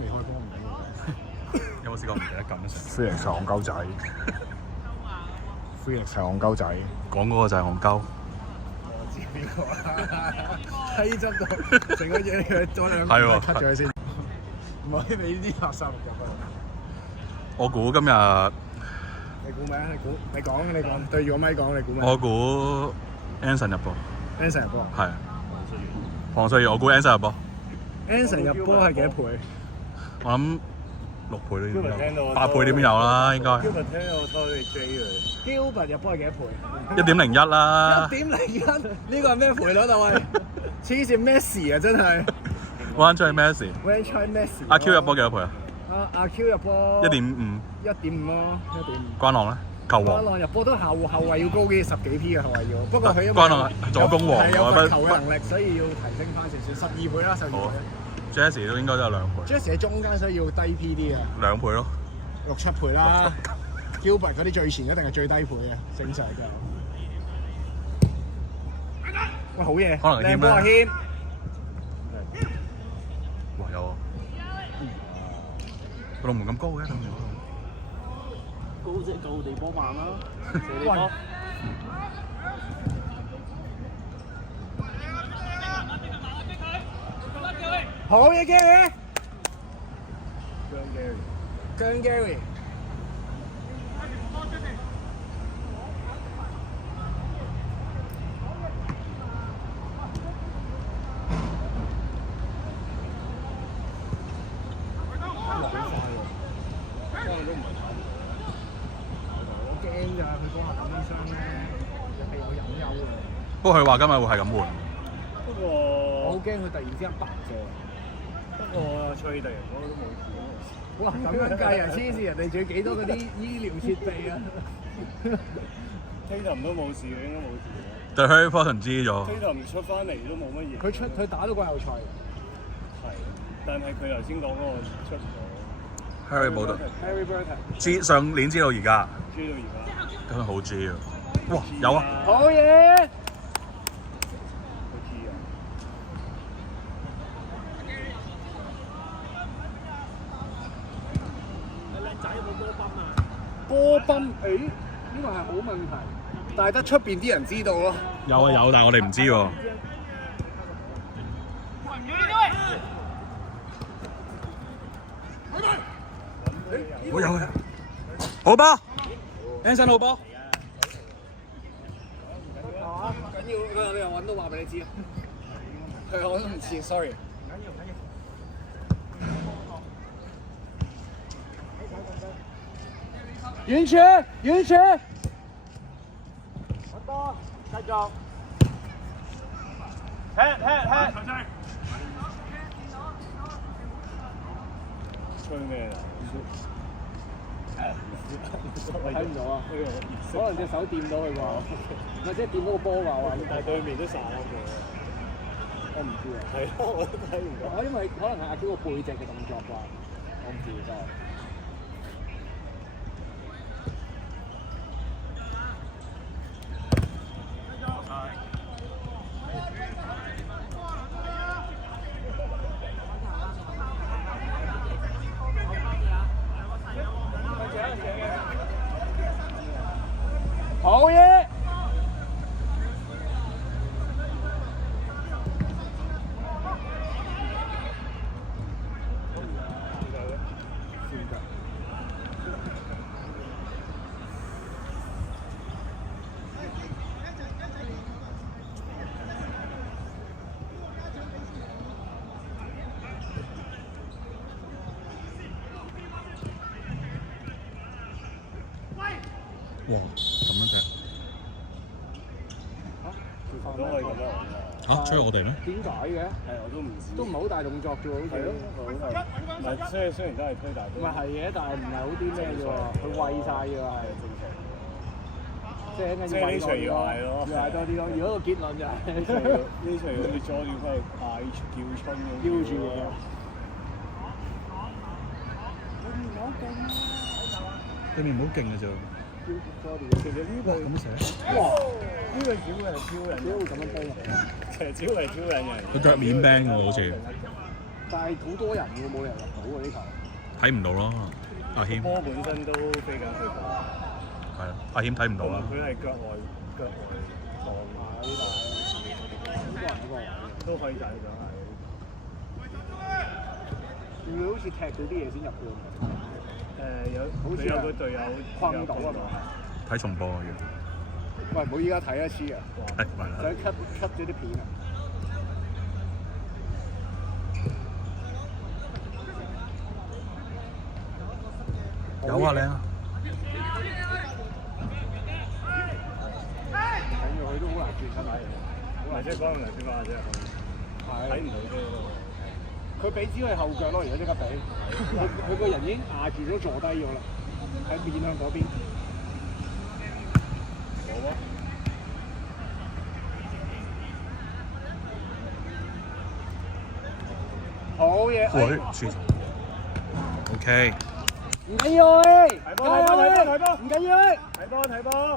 未開波唔緊要。有冇試過唔記得撳一聲？ Felix 係戇鳩仔，Felix 係戇鳩仔。講嗰個就係戇鳩。我知邊個啊？閪執到成個嘢佢咗兩係喎 cut 咗佢先，唔可以俾啲垃圾入去。我估今日你估咩？你講，對住個咪講，你估咩？我估 Anson 入波。 Anson 入波。係。黃穗我估 Anson 入波。Anson 入波係幾多倍？我諗6倍都應該有，8倍點有啦應該。Gilbert 聽到我拖你 J 佢。Gilbert 入波係幾多倍1.01啦。1.01呢個係咩賠率啊？喂，黐線 Messi 啊真係。One try Messi。One try Messi。阿 Q 入波幾多倍啊？阿 Q 入波1.5。1.5咯，1.5。關浪咧？球關王。浪入波都後衞要高啲10幾 P 嘅後衞要，不過佢因為關浪助攻王，係有罰球嘅能力，所以要提升翻少少，12倍啦，12倍。Jesse 都應該都有2倍。Jesse 喺中間，所以要低 P 啲啊。2倍咯。 6、7倍啦。Gilbert 嗰啲最前一定係最低倍嘅，正常嘅。喂，好嘢！可能係靚波啊謙。哇有啊！個龍門咁高嘅，咁高啫，夠地波慢啦。喂！好嘢 Gary！姜 Gary。不過佢話今日會係咁換。不過我好驚佢突然之間白咗。不過翠地嗰個都冇事。哇！咁樣計啊，黐線！人哋仲要幾多嗰啲醫療設備啊 Tatum 都冇事嘅，應該冇事。對 Harry Potter 知咗。Tatum 出翻嚟都冇乜嘢。佢打到季後賽。係，但係佢頭先講嗰個出唔到。Harry 冇得。Harry Burton。知上年知道而家。知到而家。咁樣好知啊！哇，有啊！好嘢！波賓，呢個係好問題，但係得出邊啲人知道咯。有啊有，但係我哋唔知喎。我有啊！好波 ，Anson 好波。唔緊要，佢又揾到話俾你知啊。我都唔知 ，sorry。遠處，遠處。揾多，繼續。踢！吹咩啊？睇唔到啊！可能隻手掂到佢啩，或者掂到個波啩，但係對面都散咗佢。我唔知啊。係咯，我都睇唔到。因為可能係阿 Q 個背脊嘅動作啩，我唔知真係。好嘢！哇，咁樣嘅都可以咁樣。嚇吹我哋咩？點解嘅？係我都唔知。都唔係好大動作啫喎，好似。係咯，唔係雖然都係推大波。唔係嘅，但係唔係好啲咩啫喎，佢餵晒嘅喎係。即係即係呢場要嗌咯，要嗌多啲咯。如果個結論就係呢場好似左掉翻去嗌叫春咁。標住嘢。對面唔好勁嘅啫。其實呢個咁寫。哇！呢個只會係挑人，點解會咁樣煲啊？其實只會係挑引人。佢腳面 band 喎好似。但係好多人喎，冇理由入到喎呢球。睇唔到咯，阿謙。波本身都飛緊去到。係啊，阿謙睇唔到啦。佢係腳外放。呢度係好多人嗰個。都可以踩上係。會好似踢到啲嘢先入去。好似有個隊友困到啊嘛。睇重播啊要。喂，唔好依家睇一次啊！係咪想 cut 咗啲片啊！有啊，靚啊！睇住佢都好難轉身睇。唔係即係講嚟先講下啫，睇唔到啫。佢俾只佢後腳咯，而家即刻俾。佢個人已經壓住咗坐低咗啦，喺面向嗰邊。好嘢！喂，輸咗。OK。唔緊要啊！睇波！唔緊要啊！睇波！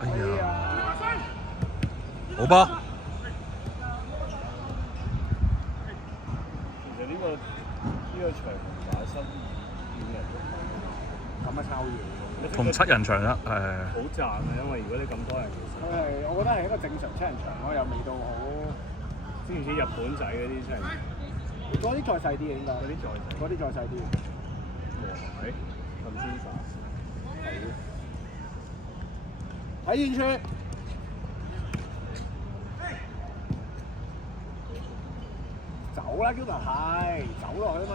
哎呀，好波！其實呢個場打深遠人咁啊抄嘢。同7人場啦，好賺啊！因為如果你咁多人，其實我覺得係一個正常7人場咯，又未到好。知唔知日本仔嗰啲真係？嗰啲再細啲嘅應該。嗰啲再細啲。係咁先曬。喺遠處。走啦 ，Gilbert 係走落去啊嘛。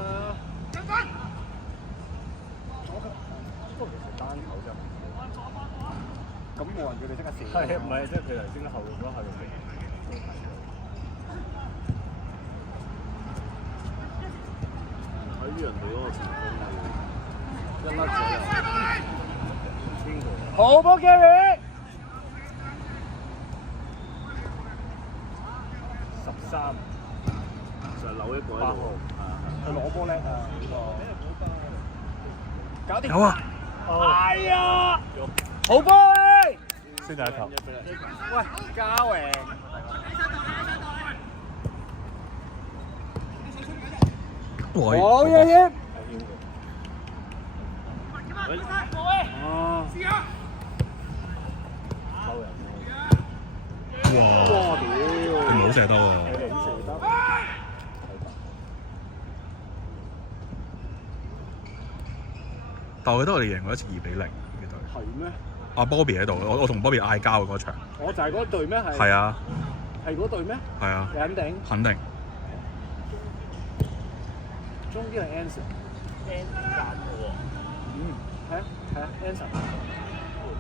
不過其實單球啫。咁冇人叫你即刻射。係唔係即係佢頭先後嗰下就喺人哋嗰個前鋒一甩咗又。好波 Gary。13。就扭一個喺度。佢攞波叻啊！呢個。搞掂。有啊！哎呀！好波！先第一球。喂，嘉榮。喂！好嘢添！哇！佢唔好射得喎。但我記得我哋贏過一次2-0嘅隊。係咩？阿 Bobby 喺度，我同 Bobby 嗌交嘅嗰場。我就係嗰隊咩？係啊。係嗰隊咩？係啊。你肯定？肯定。中間係 Anson。係啊，Anson。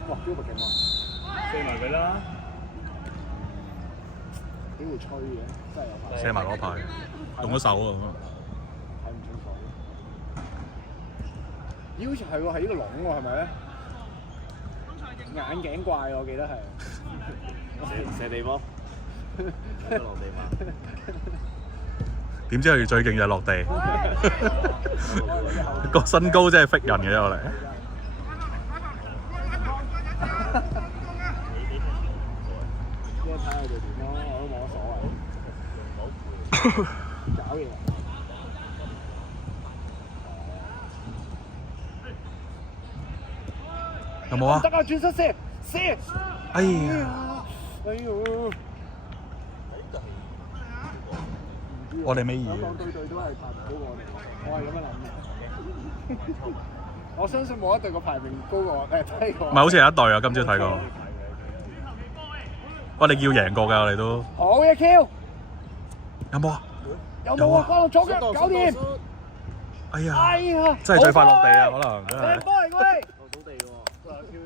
哇 ，Gilbert 勁喎！射埋佢啦！幾會吹嘅，真係有牌。射埋嗰牌，用咗手啊！睇唔清楚。咦？好似係喎，係呢個籠喎，係咪咧？眼鏡怪我記得係。射地波。落地嘛。點知佢最勁就係落地，個身高真係 fit 人嘅我嚟。呢一睇佢哋點咯，我都冇乜所謂。搞嘢。有冇啊？得啊！轉身射！哎呀！哎呦！我哋尾二。對都係排唔高過我哋，我係咁樣諗嘅。我相信冇一隊個排名高過我，低過。唔係好似有一隊啊！今朝睇過。我哋要贏過㗎，我哋都。好嘢 Q！有冇啊？有冇啊？關到左腳，搞掂！哎呀！真係最快落地啊！可能真係。靚波嚟㗎喂！落到地喎。阿 Q 啲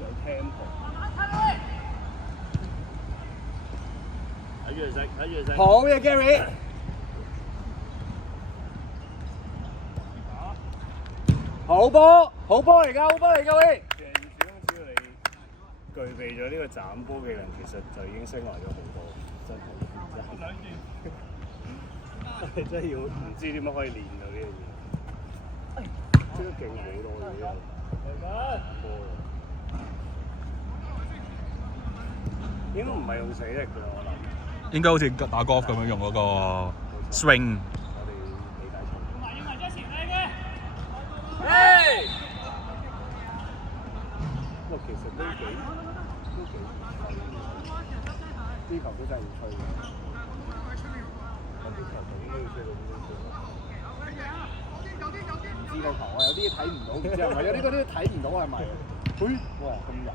有 tempo。睇住嚟食，睇住嚟食。好嘢 Gary！好波，好波嚟㗎，好波嚟㗎喂！其實始終只要你具備咗呢個斬波技能，其實就已經升華咗好多，真係。真係要唔知點樣可以練到呢樣嘢，即係勁好多嘢。應該唔係用死力㗎，我諗。應該好似打 golf 咁樣用嗰個 swing。我哋理解錯。不過其實都幾呢球都真係要吹嘅。有啲球就應該要吹到邊度？唔知個球啊，有啲睇唔到，唔知係咪？有啲嗰啲睇唔到係咪？佢哇咁飲，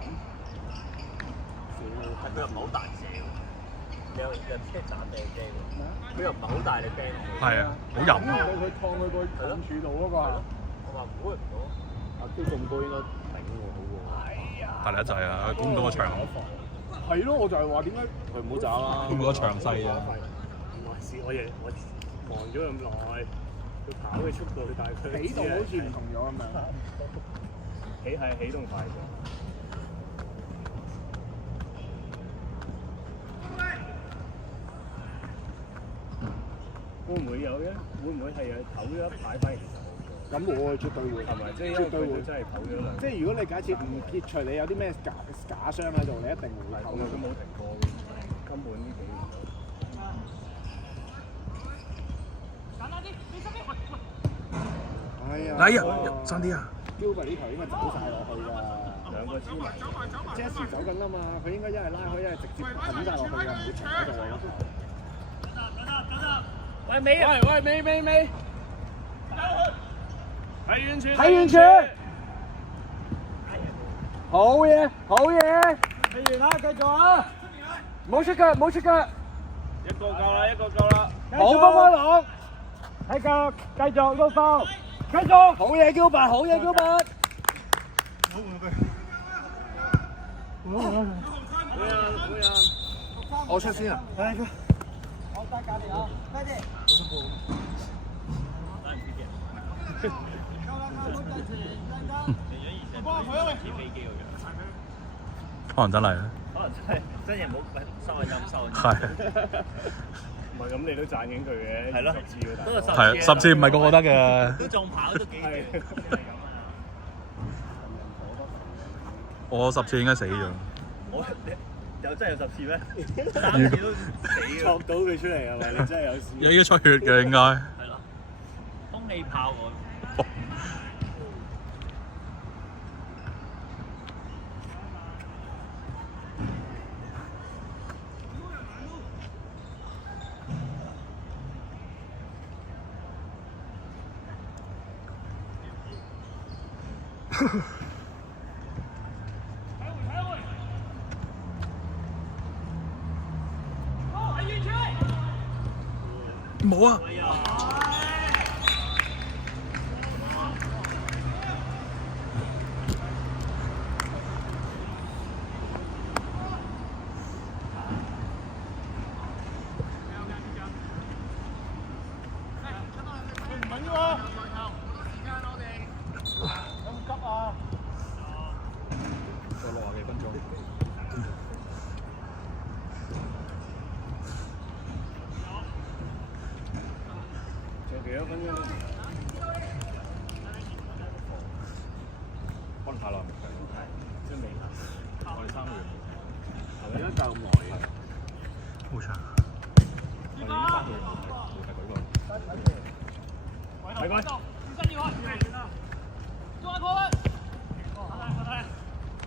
係佢又唔係好大隻喎，你又識打掟機喎，佢又唔係好大力掟。係啊，好飲啊！佢燙佢個痛處度嗰個啊！我話估唔到，阿標咁高應該頂喎，好喎。大力一滯啊！估唔到個場，係咯，我就係話點解佢唔好斬啦。估唔到個場細啊！我望咗咁耐，佢跑嘅速度大概起度好似唔同咗咁樣。起動快咗。會唔會有嘅？會唔會係唞咗一排反而其實好咗？咁我絕對會，係咪？即係因為絕對會佢真係唞咗兩。即係如果你假設唔撇除你有啲咩假傷喺度，你一定會係唞佢冇停過，根本呢幾年都。哎呀，爭啲啊！Gilbert 呢球應該走晒落去㗎。兩個超埋。Jesse 走緊啦嘛，佢應該一係拉開，一係直接揼晒落去㗎，唔會停喺度咯。喂尾啊！喂尾！睇遠處！睇遠處！好嘢！睇完啦，繼續啊！唔好出腳！一個夠啦！好波波朗！睇腳，繼續撈數，繼續！好嘢，Gilbert！我出先啊！我揸架嚟啊！快啲！可能真係啊！可能真係冇收音。係。唔係咁，你都賺緊佢嘅。係咯10次喎，都係係10次唔係個個得嘅。都仲跑都幾係。我10次應該死咗。我有真係有10次咩？3次都死戳到佢出嚟係咪？你真係有事。有要出血嘅應該。係咯，風氣炮我。冇啊！幾多分鐘？可能太耐，即係未。我哋3個月。係咪而家夠耐啊？好長。我哋已經3個月冇睇過呢個。係咪？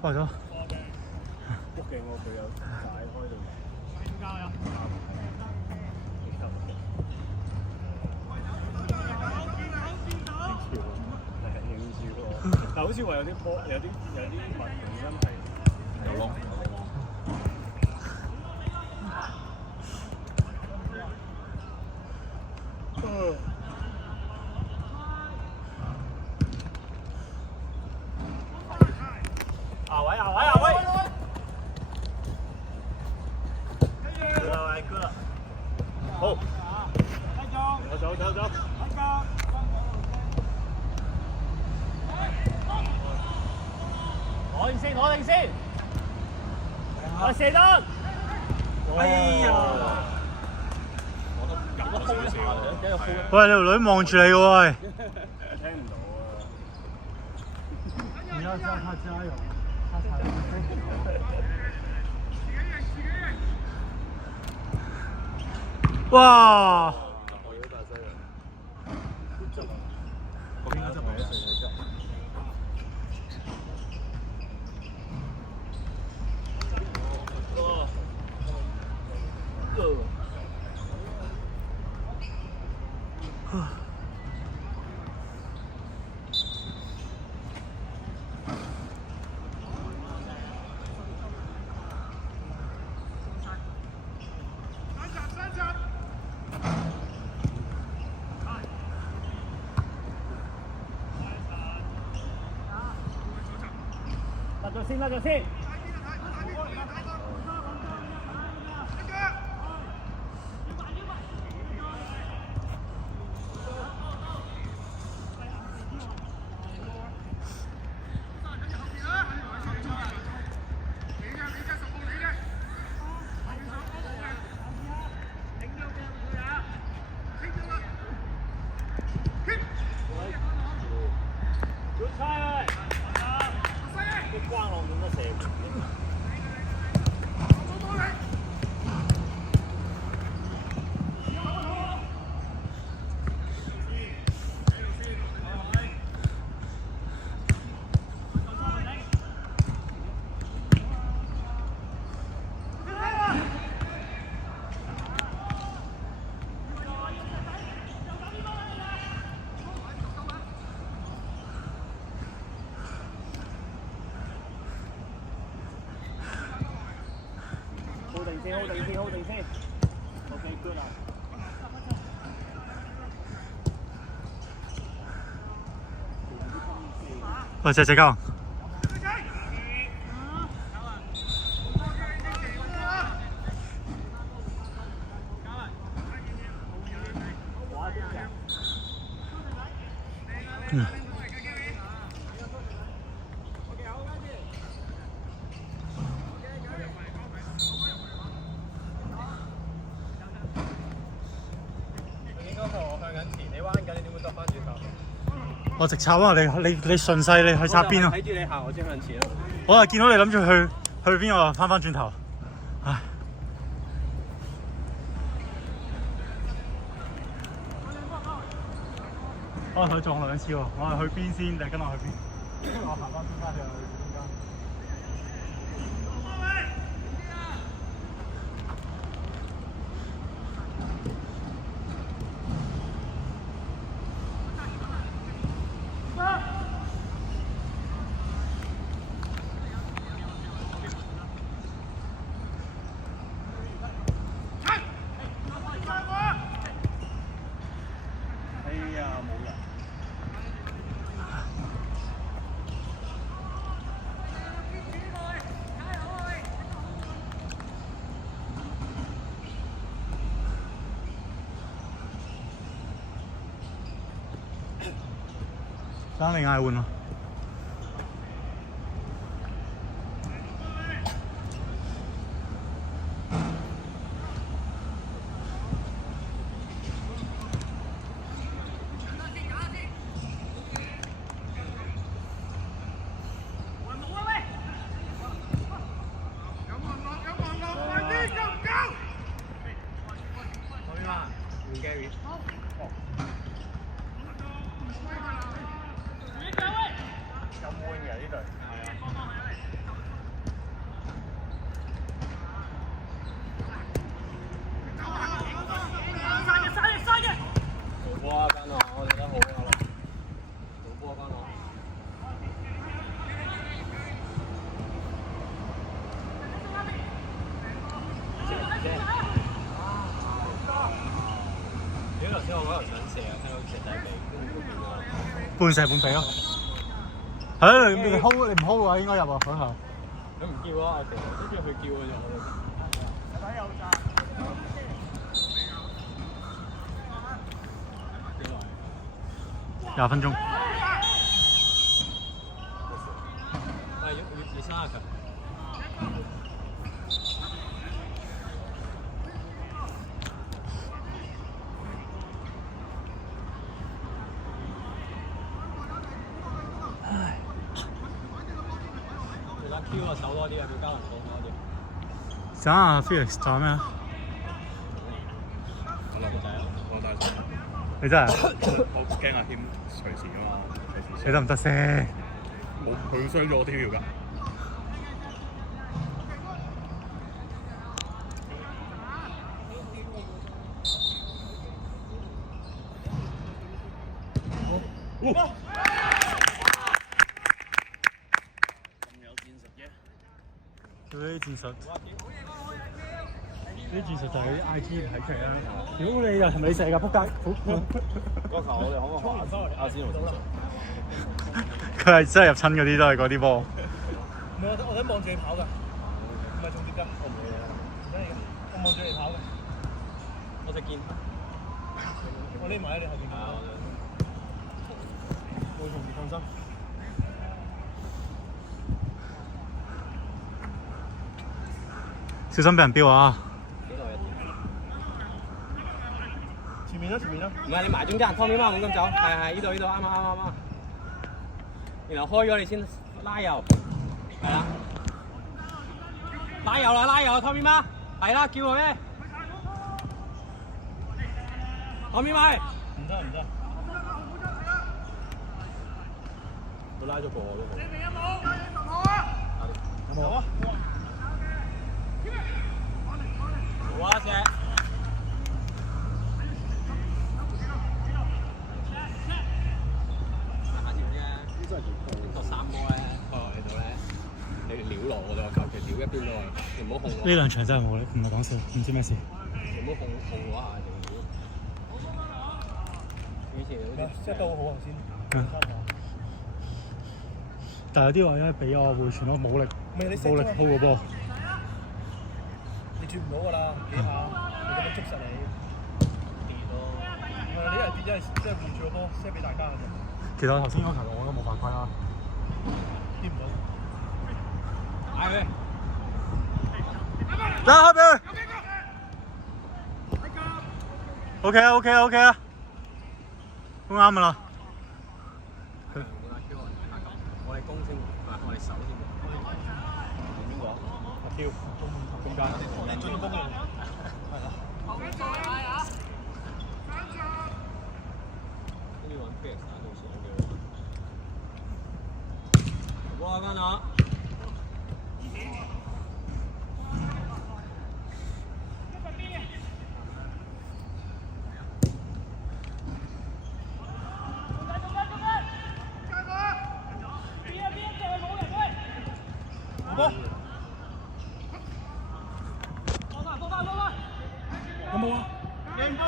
開咗。都勁喎，佢有解開到。但好似話有啲波，有啲物原因係有窿。啊位！good 啦，好，走。坐定先。我射得。哎呀！我都入咗少少。喂，你條女望住你喎喂！聽唔到啊！你要叫他加油，哇！我要大聲人。嗰邊嗰隻咪一齊嚟執。甩咗先。hold 定先。OK good 啊。喂，謝高。嗯。我直插啊！你順勢你去插邊啊？睇住你行，我先向前咯。我係見到你諗住去邊個翻轉頭，唉！我係佢撞2次喎，我係去邊先？你跟我去邊？我行翻邊翻去邊間？等你嗌換咯。半射半避咯。係啊，你 hold 你唔 hold 嘅話應該入啊，嗰下。佢唔叫啊，我成日都知佢叫嘅啫。睇右閘。20分鐘。係要生下球。標個手多啲啊，要交人工多啲。想下 Felix 做咩啊？我大聲，你真係？我驚阿謙隨時啊嘛，隨時。你得唔得先？冇佢傷咗我條㗎。咁有戰術嘅？佢啲戰術，啲戰術就係啲 I G 睇出嚟啦。屌你又係咪射㗎？仆街！嗰球我哋可唔可以話阿仙奴戰術？佢係真係入親嗰啲都係嗰啲波。唔係我想望住你跑㗎，唔係重接㗎。我唔理啊，真係㗎，我望住你跑嘅。我隻見。我匿埋喺你後邊。我同你放心。小心俾人標啊！前面啦，前面啦。唔係你埋中間，方面嘛，冇咁走，係呢度，啱。然後開咗你先拉油，係啦。拉油啦，湯面媽，係啦，叫佢咩？湯面媽。唔得。佢拉咗過我都冇。有冇啊？好啊，石。下條啫，真係幾高。個三波咧，開落你度咧，你撩落我度，求其撩一邊都係，你唔好控我。呢兩場真係冇，唔係講笑，唔知咩事。你唔好控我下條料。以前好似即係都好頭先。但係有啲話咧，俾我回傳到武力 hold 個波。你轉唔到㗎啦，幾下你咁樣捉實你。跌咯。係你一係跌，一係即係換住個波 set 俾大家嘅啫。其實我頭先嗰球我都冇犯規啦。跌唔到。嗌佢。拉開俾佢。OK 啊，都啱㗎啦。我哋攻先，我哋守先。邊個？阿 Q，中間。進攻嘅。係啦。跟住揾 Felix 打到上嘅。哇！翻啊！有冇啊？贏波！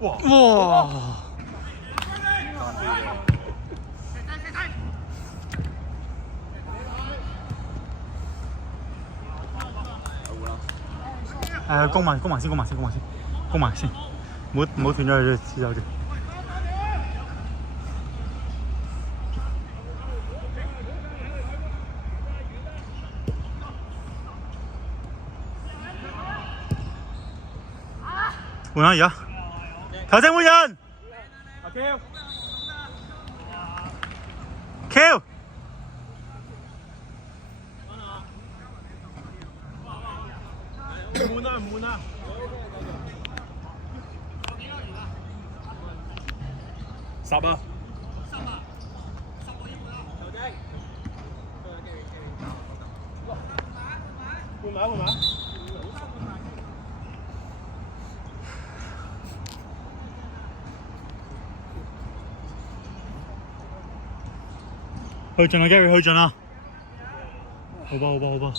哇！攻埋先，唔好斷咗佢支手住。換啦而家，球證換人。阿 Q。Q。唔換啊！十啊！換埋。去盡啦 ，Gary 去盡啦！好吧。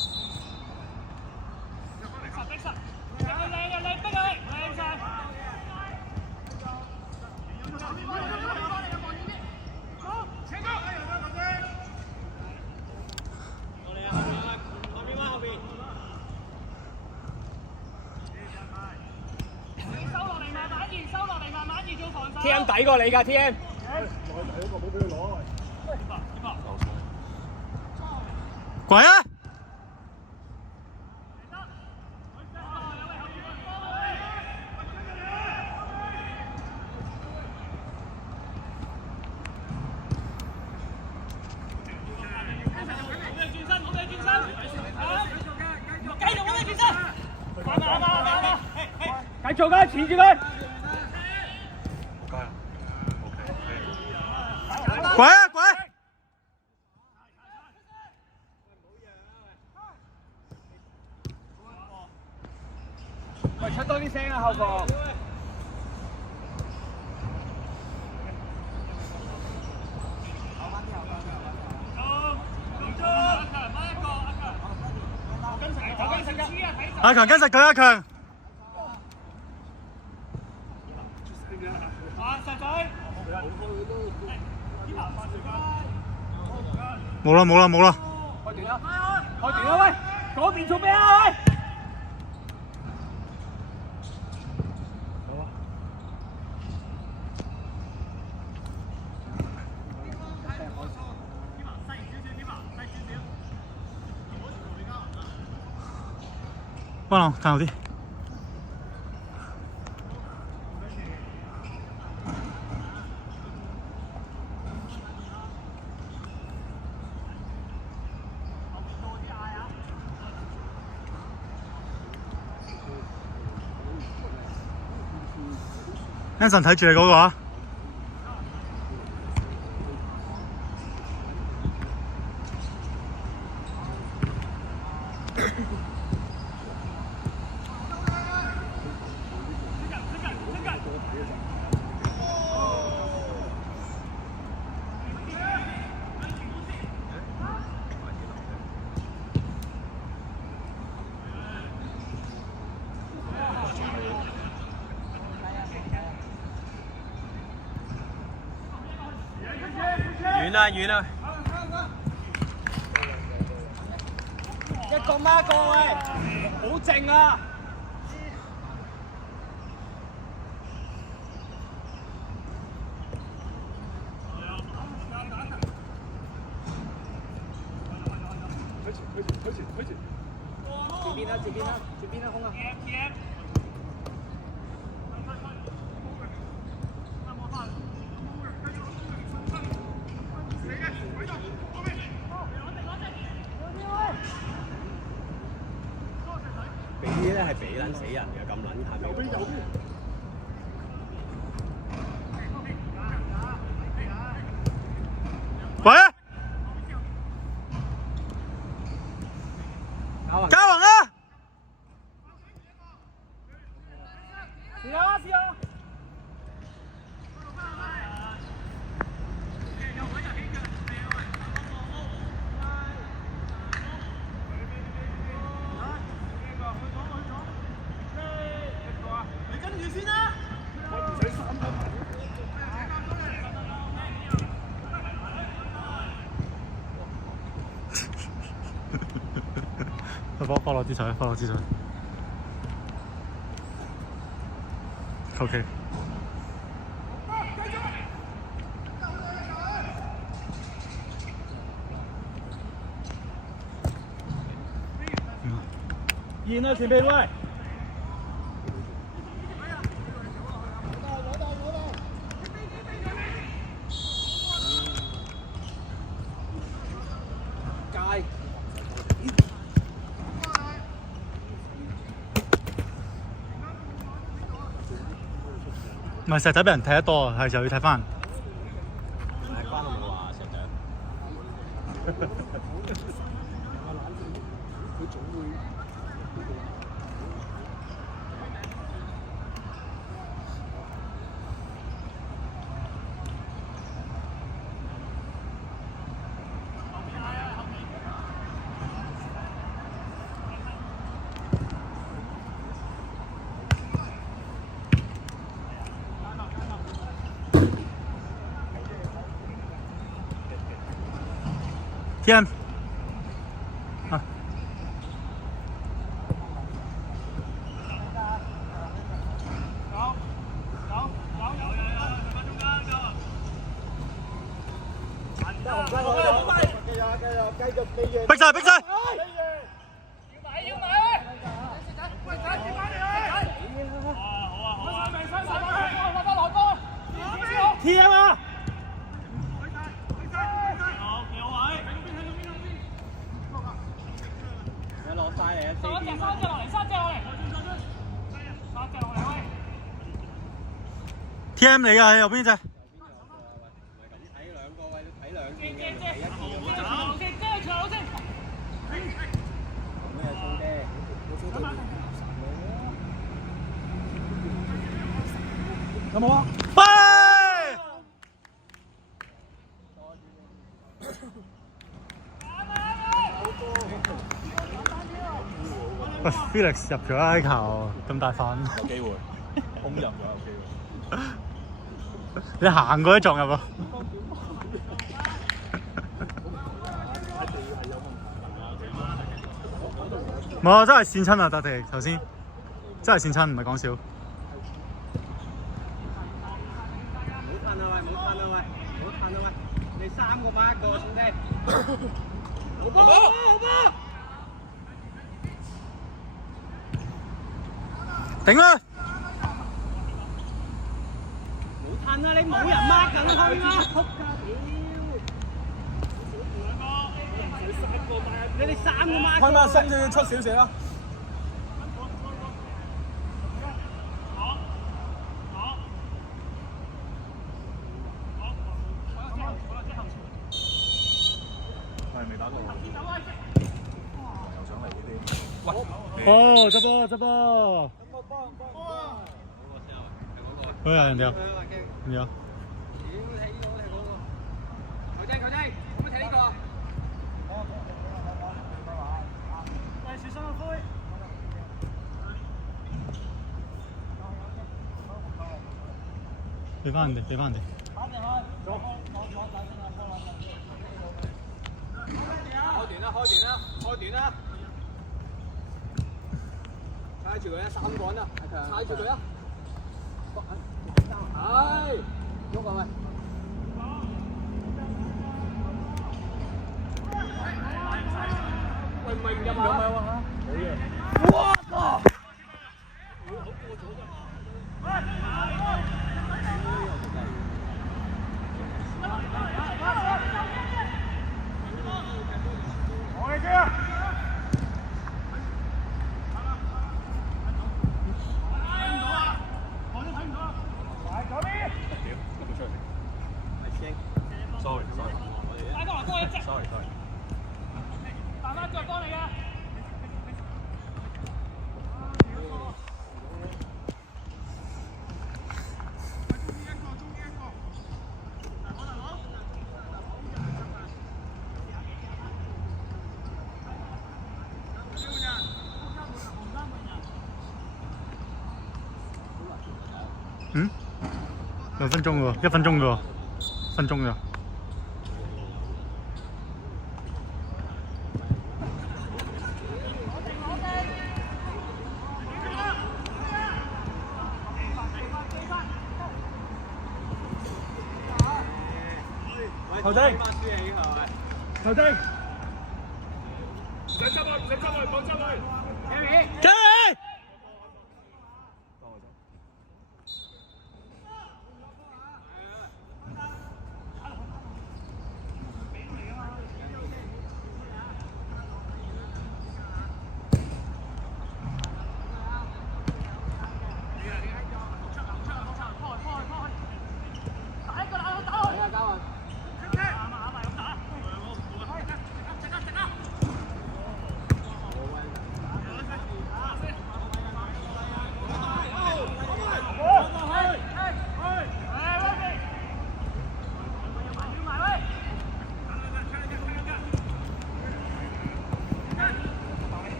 矮過你㗎 TM。鬼啊！繼續㗎，纏住佢。鬼啊鬼！喂，出多啲聲啊，後防。阿強跟實佢，阿強。冇啦冇啦冇啦！開段啦，開段啦，喂，嗰邊做咩啊？喂！幫我睇好啲。Anson 睇住你嗰個啊！遠啦遠啦！一個孖個喂，好靜啊！這邊啦，這邊啦，這邊啦，空啊！俾啲咧係俾撚死人嘅，咁撚下俾。喂！嘉宏啊！試下試下。放落啲水，放落啲水。OK。現啊，前邊喂！界。唔係石仔俾人踢得多啊，係時候要踢翻。係關我冇話石仔。TM。啊。逼晒逼晒！貼啊！你落晒嚟啊！三隻落嚟。TM 嚟㗎，右邊隻。睇兩個位，睇兩邊嘅，睇一邊。咩衝擊？有冇啊？喂！喂 ，Felix 入咗一球，咁大分。有機會，空入咗有機會。你行過都撞入喎。冇，真係跣親啊！特地頭先，真係跣親，唔係講笑。你3個mark個兄弟，好波！頂啦！冇褪啊！你冇人 mark 緊啊！開啊！你哋3個 mark， 開孖身都要出少少啦。哦，執波執波！哎呀，人哋唔有。球仔，可唔可以睇呢個啊？喂，小心啊，灰！俾翻人哋，俾翻人哋。開短啦！踩住佢啊，3個人啊，踩住佢啊！係，喐啊喂！喂，唔係唔入啊！冇嘢。哇！嗯？2分鐘喎，1分鐘喎，1分鐘咋？球仔，球仔，唔使執啊，放執佢。Gary！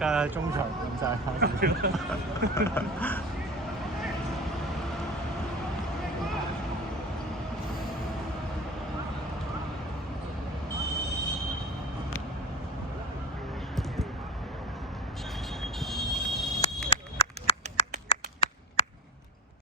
嘅中場咁滯。